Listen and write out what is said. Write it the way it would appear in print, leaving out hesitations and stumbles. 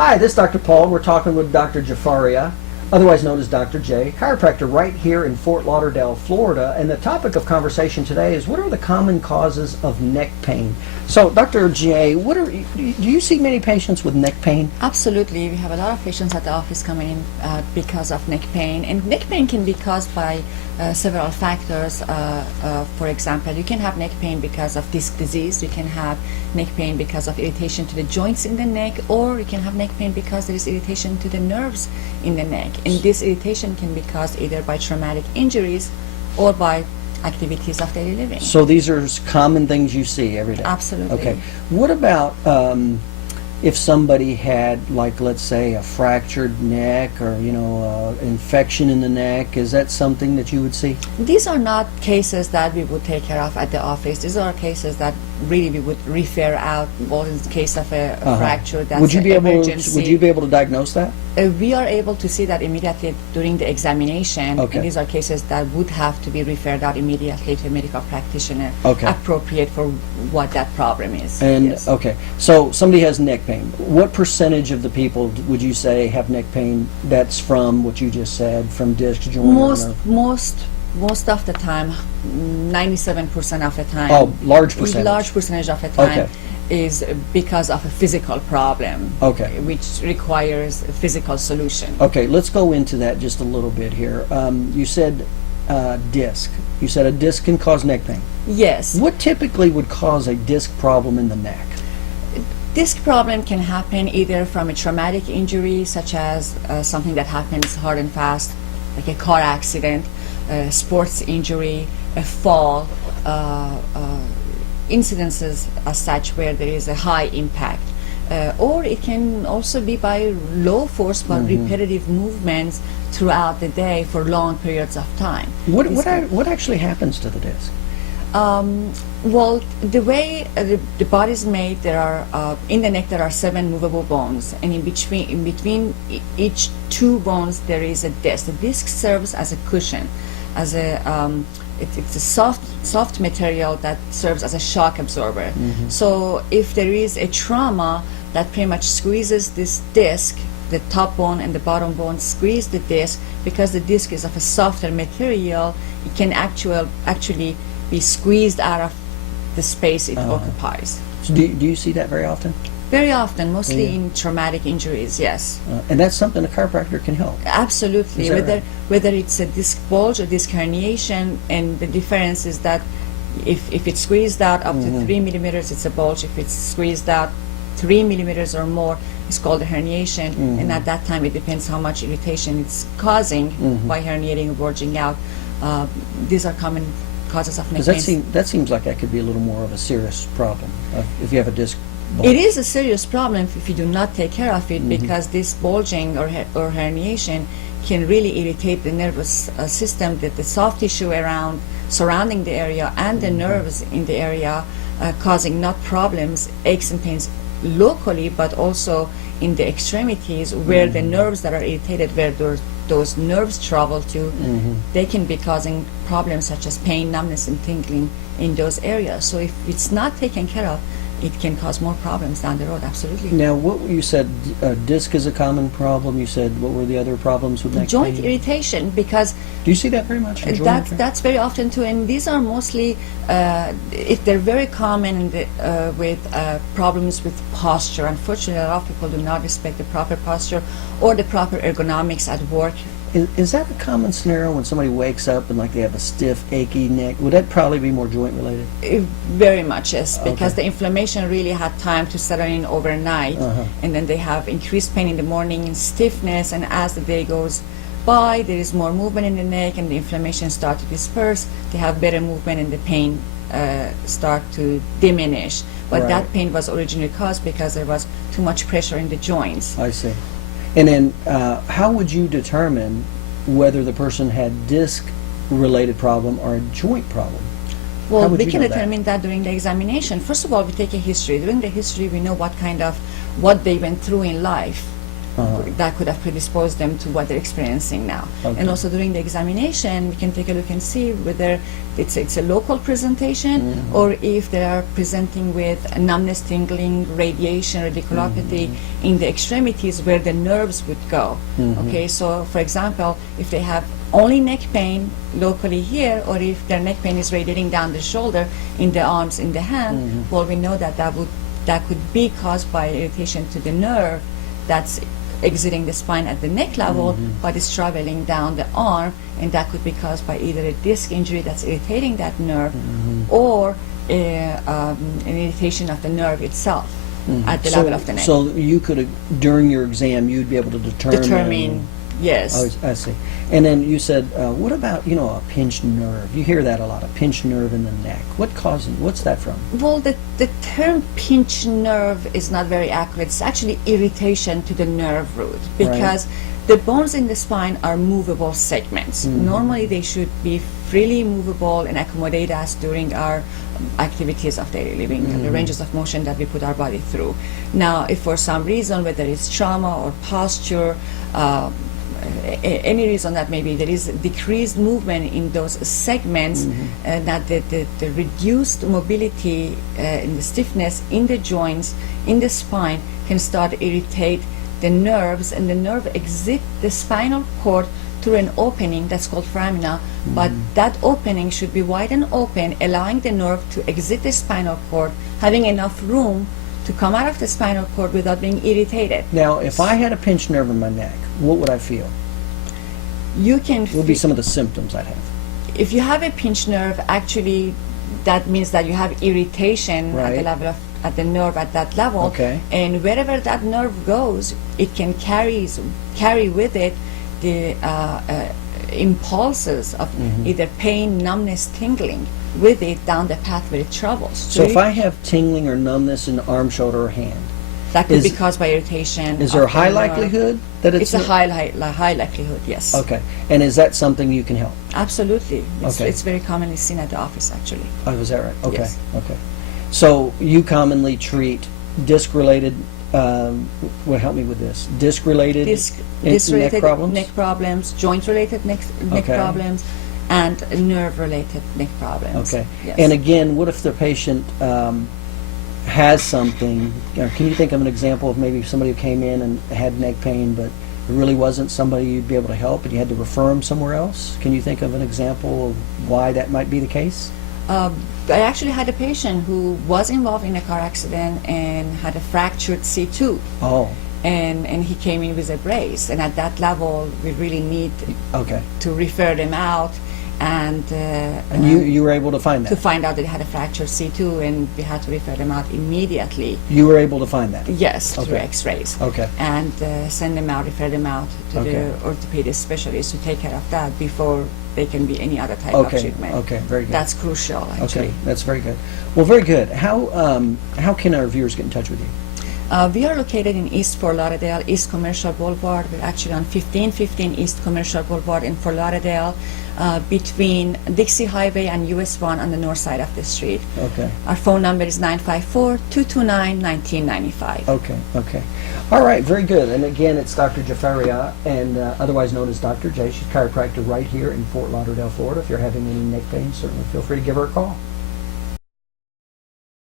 Hi, this is Dr. Paul. We're talking with Dr. Jafarieh, otherwise known as Dr. J, chiropractor right here in Fort Lauderdale, Florida. And the topic of conversation today is, what are the common causes of neck pain? So, Dr. J, do you see many patients with neck pain? Absolutely. We have a lot of patients at the office coming in because of neck pain. And neck pain can be caused by several factors. For example, you can have neck pain because of disc disease. You can have neck pain because of irritation to the joints in the neck, or you can have neck pain because there is irritation to the nerves in the neck. And this irritation can be caused either by traumatic injuries or by activities of daily living. So these are common things you see every day? Absolutely. Okay. What about if somebody had, like, let's say, a fractured neck or, infection in the neck? Is that something that you would see? These are not cases that we would take care of at the office. These are cases that really we would refer out, or in case of a fracture, that's would you be emergency. Would you be able to diagnose that? We are able to see that immediately during the examination. Okay. And these are cases that would have to be referred out immediately to a medical practitioner, Okay, appropriate for what that problem is. And Yes. okay, so somebody has neck pain. What percentage of the people would you say have neck pain that's from what you just said, from disc joint? Most of the time, 97% of the time. Oh, large percentage. Large percentage of the time. Okay. Is because of a physical problem, Okay, which requires a physical solution. okay, let's go into that just a little bit here. You said disc. You said a disc can cause neck pain. Yes. What typically would cause a disc problem in the neck? Disc problem can happen either from a traumatic injury, such as something that happens hard and fast, like a car accident, a sports injury, a fall, incidences as such where there is a high impact. Or it can also be by low force but repetitive movements throughout the day for long periods of time. What actually happens to the disc? Well, the way the body is made, there are in the neck there are 7 movable bones, and in between each 2 bones there is a disc. The disc serves as a cushion, as a it's a soft material that serves as a shock absorber. So if there is a trauma that pretty much squeezes this disc, the top bone and the bottom bone squeeze the disc, because the disc is of a softer material, it can actually be squeezed out of the space it occupies. So do you see that very often? Very often, mostly in traumatic injuries, yes. And that's something a chiropractor can help. Absolutely. Is that right? Whether it's a disc bulge or disc herniation, and the difference is that if it's squeezed out up to 3 millimeters, it's a bulge. If it's squeezed out 3 millimeters or more, it's called a herniation. And at that time, it depends how much irritation it's causing by herniating or bulging out. These are common causes of neck pain. That seems like that could be a little more of a serious problem if you have a disc bulge. It is a serious problem if you do not take care of it, because this bulging or herniation can really irritate the nervous system, the soft tissue surrounding the area, and the nerves in the area, causing not problems, aches and pains locally, but also in the extremities where the nerves that are irritated, where those nerves travel to, they can be causing problems such as pain, numbness, and tingling in those areas. So if it's not taken care of, it can cause more problems down the road. Absolutely. Now, what you said, disc is a common problem. You said, what were the other problems with neck Joint pain? irritation, because Do you see that very much? In joint that's very often too, and these are mostly they're very common with problems with posture. Unfortunately, a lot of people do not respect the proper posture or the proper ergonomics at work. Is that a common scenario when somebody wakes up and like they have a stiff, achy neck? Would that probably be more joint related? Very much, yes, because Okay. the inflammation really had time to settle in overnight, and then they have increased pain in the morning and stiffness, and as the day goes by, there is more movement in the neck, and the inflammation starts to disperse. They have better movement, and the pain start to diminish. But Right. that pain was originally caused because there was too much pressure in the joints. I see. And then how would you determine whether the person had disc-related problem or a joint problem? How Well, would we you can know that? determine that during the examination. First of all, we take a history. During the history, we know what they went through in life. that could have predisposed them to what they're experiencing now. Okay. And also during the examination, we can take a look and see whether it's a local presentation or if they are presenting with numbness, tingling, radiation, radiculopathy in the extremities where the nerves would go. Okay, so for example, if they have only neck pain locally here, or if their neck pain is radiating down the shoulder, in the arms, in the hand, well, we know that that could be caused by irritation to the nerve that's exiting the spine at the neck level, but is traveling down the arm, and that could be caused by either a disc injury that's irritating that nerve, or an irritation of the nerve itself at the level of the neck. So you could, during your exam, you'd be able to determine. Yes. Oh, I see. And then you said, what about, a pinched nerve? You hear that a lot, a pinched nerve in the neck. What's that from? Well, the term pinched nerve is not very accurate. It's actually irritation to the nerve root, because the bones in the spine are movable segments. Normally they should be freely movable and accommodate us during our activities of daily living, the ranges of motion that we put our body through. Now, if for some reason, whether it's trauma or posture, any reason that maybe there is decreased movement in those segments, that the reduced mobility and the stiffness in the joints, in the spine, can start to irritate the nerves, and the nerve exit the spinal cord through an opening that's called foramina, but that opening should be wide and open, allowing the nerve to exit the spinal cord, having enough room to come out of the spinal cord without being irritated. Now, if I had a pinched nerve in my neck, what would I feel? You can What would be some of the symptoms I'd have? if you have a pinched nerve, actually that means that you have irritation at the Right. level of at the nerve at that level. Okay. And wherever that nerve goes, it can carry with it the impulses of either pain, numbness, tingling with it down the path where it travels. So if I have tingling or numbness in arm, shoulder, or hand, that could be is- caused by irritation. is there a of the high nerve. likelihood that It's a high likelihood, yes. Okay. And is that something you can help? Absolutely. Okay. It's very commonly seen at the office, actually. Oh, was that right? Okay. Yes. Okay. So you commonly treat disc-related, help me with this, disc-related Disc-related neck problems? joint-related neck Okay. problems, and nerve-related neck problems. Okay. Yes. And again, what if the patient has something, can you think of an example of maybe somebody who came in and had neck pain, but it really wasn't somebody you'd be able to help and you had to refer them somewhere else? Can you think of an example of why that might be the case? I actually had a patient who was involved in a car accident and had a fractured C2. Oh, And he came in with a brace, and at that level we really need okay. to refer them out and You were able to find to that? find out that they had a fractured C2, and we had to refer them out immediately. You were able to find that? Yes, through Okay. X-rays. Okay. And send them out, refer them out to Okay. the orthopedic specialist to take care of that before they can be any other type of Okay, treatment. okay, very good. That's crucial, actually. Okay, that's very good. Well, very good. How can our viewers get in touch with you? We are located in East Fort Lauderdale, East Commercial Boulevard. We're actually on 1515 East Commercial Boulevard in Fort Lauderdale, between Dixie Highway and US 1 on the north side of the street. Okay. Our phone number is 954-229-1995. Okay, okay. All right, very good. And again, it's Dr. Jafarieh, and otherwise known as Dr. J. She's a chiropractor right here in Fort Lauderdale, Florida. If you're having any neck pain, certainly feel free to give her a call.